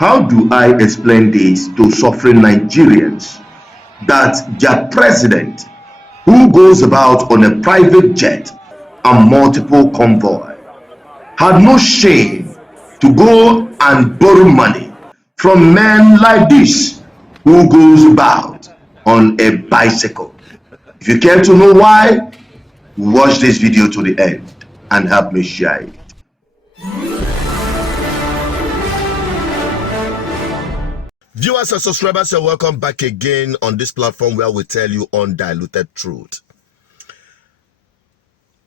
How do I explain this to suffering Nigerians that their president, who goes about on a private jet and multiple convoy, had no shame to go and borrow money from men like this who goes about on a bicycle? If you care to know why, watch this video to the end and help me share it. Viewers and subscribers, you're welcome back again on this platform where we tell you undiluted truth.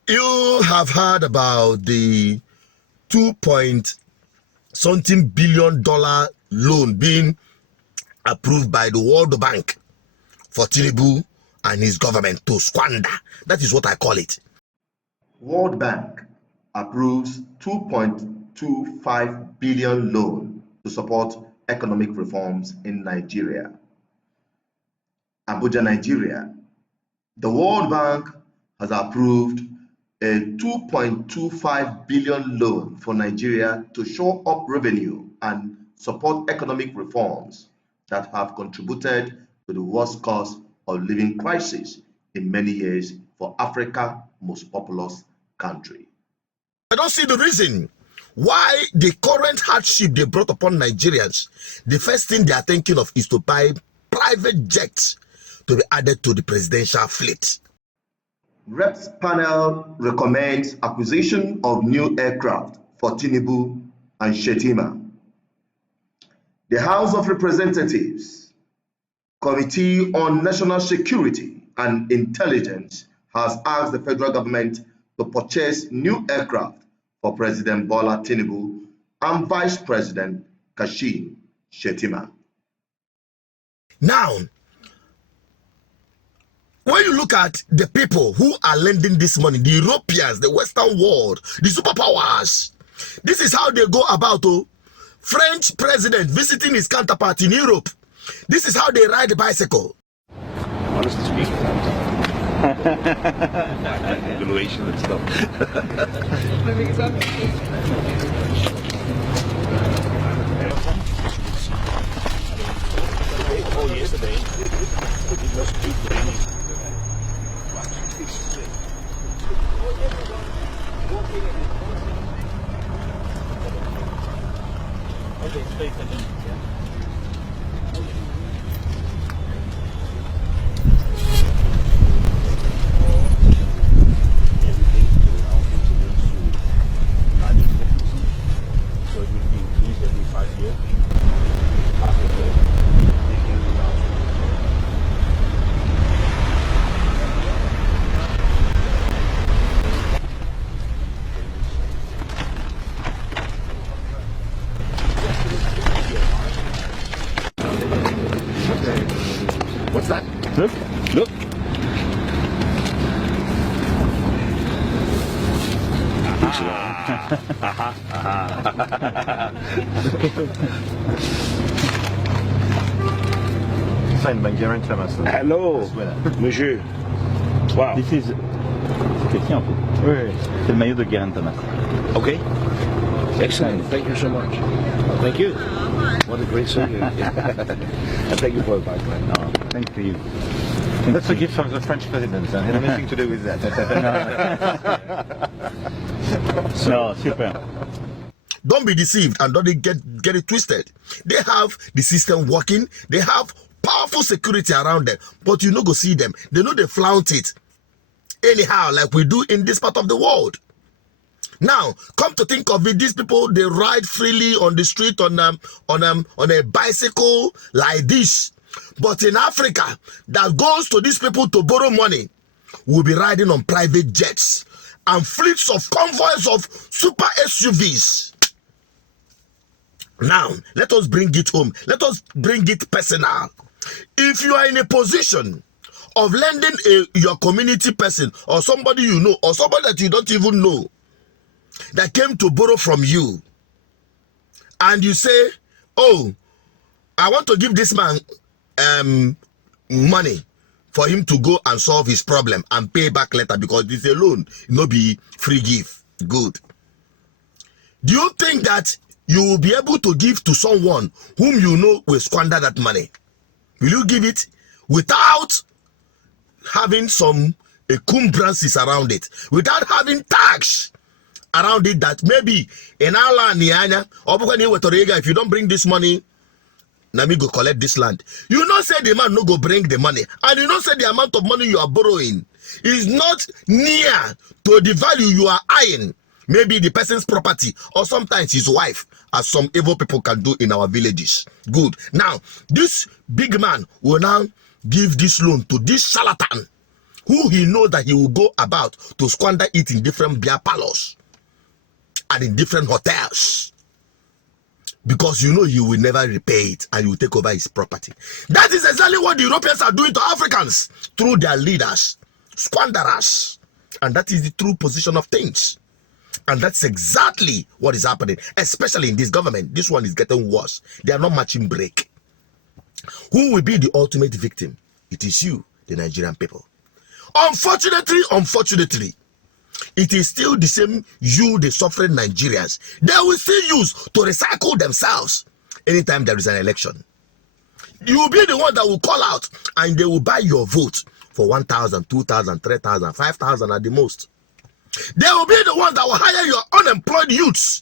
You have heard about the 2-point-something billion loan being approved by the World Bank for Tinubu and his government to squander. That is what I call it. World Bank approves 2.25 billion loan to support economic reforms in Nigeria. Abuja, Nigeria. The World Bank has approved a 2.25 billion loan for Nigeria to shore up revenue and support economic reforms that have contributed to the worst cost of living crisis in many years for Africa's most populous country. I don't see the reason why the current hardship they brought upon Nigerians, the first thing they are thinking of is to buy private jets to be added to the presidential fleet. Reps panel recommends acquisition of new aircraft for Tinubu and Shettima. The House of Representatives Committee on National Security and Intelligence has asked the federal government to purchase new aircraft for President Bola Tinubu and Vice President Kashim Shettima. Now, when you look at the people who are lending this money, the Europeans, the Western world, the superpowers, this is how they go about. French president visiting his counterpart in Europe. This is how they ride the bicycle. Honestly speaking, evaluation and stuff. Oh, yesterday. What's that? Look, look. Sign Nigerian Thomas. Hello, monsieur. Wow. This is. C'est qui en fait? Oui. C'est le maillot de Guerin Thomas. Okay. Excellent. Thank you so much. Thank you. What a great song. And thank you for the background. No, thank you. That's a gift from the French president. It has nothing to do with that. No, super. Don't be deceived and don't get it twisted. They have the system working. They have powerful security around them, but you no go see them. They know they flaunt it anyhow, like we do in this part of the world. Now, come to think of it, these people, they ride freely on the street on a bicycle like this. But in Africa, that goes to these people to borrow money, will be riding on private jets and fleets of convoys of super SUVs. Now, let us bring it home. Let us bring it personal. If you are in a position of lending your community person or somebody you know or somebody that you don't even know that came to borrow from you, and you say, oh, I want to give this man money for him to go and solve his problem and pay back later because it's a loan, no be free gift. Good. Do you think that you will be able to give to someone whom you know will squander that money? Will you give it without having some encumbrances around it, without having tax around it that maybe in our land, if you don't bring this money, now me go collect this land. You know say the man no go bring the money, and you know say the amount of money you are borrowing is not near to the value you are eyeing. Maybe the person's property or sometimes his wife, as some evil people can do in our villages. Good. Now, this big man will now give this loan to this charlatan who he knows that he will go about to squander it in different beer parlors and in different hotels, because you know he will never repay it and you will take over his property. That is exactly what the Europeans are doing to Africans through their leaders, squanderers. And that is the true position of things. And that's exactly what is happening, especially in this government. This one is getting worse. They are not matching break. Who will be the ultimate victim? It is you, the Nigerian people. Unfortunately, it is still the same you, the suffering Nigerians. They will still use to recycle themselves anytime there is an election. You will be the one that will call out and they will buy your vote for 1,000, 2,000, 3,000, 5,000 at the most. They will be the ones that will hire your unemployed youths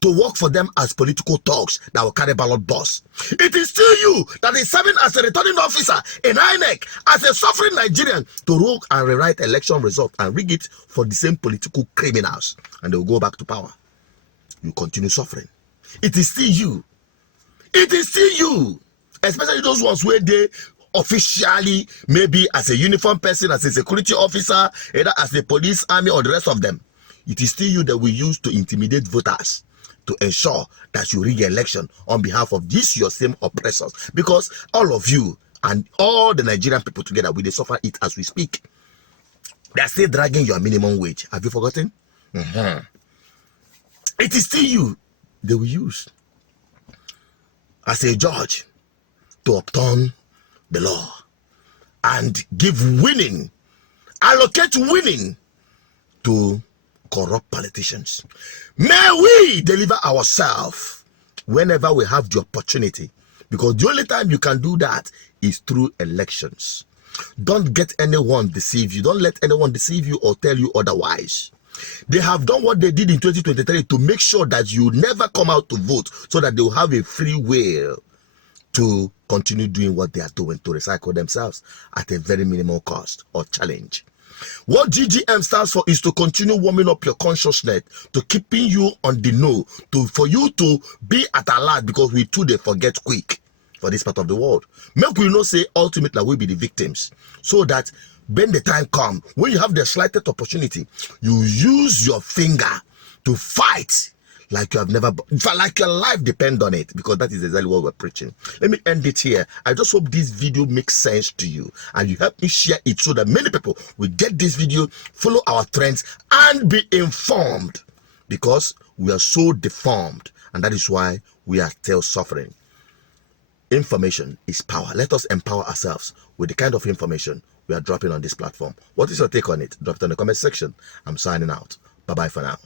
to work for them as political thugs that will carry ballot box. It is still you that is serving as a returning officer in INEC as a suffering Nigerian to rogue and rewrite election results and rig it for the same political criminals, and they will go back to power. You continue suffering. It is still you. It is still you, especially those ones where they officially, maybe as a uniform person, as a security officer, either as the police, army, or the rest of them. It is still you that we use to intimidate voters to ensure that you rig election on behalf of these your same oppressors, because all of you and all the Nigerian people together will suffer it as we speak. They are still dragging your minimum wage. Have you forgotten? It is still you they will use as a judge to upturn the law and give winning, allocate winning to corrupt politicians. May we deliver ourselves whenever we have the opportunity, because the only time you can do that is through elections. Don't get anyone deceive you. Don't let anyone deceive you or tell you otherwise. They have done what they did in 2023 to make sure that you never come out to vote, so that they will have a free will to continue doing what they are doing, to recycle themselves at a very minimal cost or challenge. What GGM stands for is to continue warming up your consciousness, to keeping you on the know, for you to be at alert, because we too they forget quick for this part of the world. Make we not say ultimately we'll be the victims, so that when the time comes, when you have the slightest opportunity, you use your finger to fight like you have never, like your life depends on it, because that is exactly what we're preaching. Let me end it here. I just hope this video makes sense to you and you help me share it so that many people will get this video, follow our trends, and be informed, because we are so deformed, and that is why we are still suffering. Information is power. Let us empower ourselves with the kind of information we are dropping on this platform. What is your take on it? Drop it in the comment section. I'm signing out. Bye-bye for now.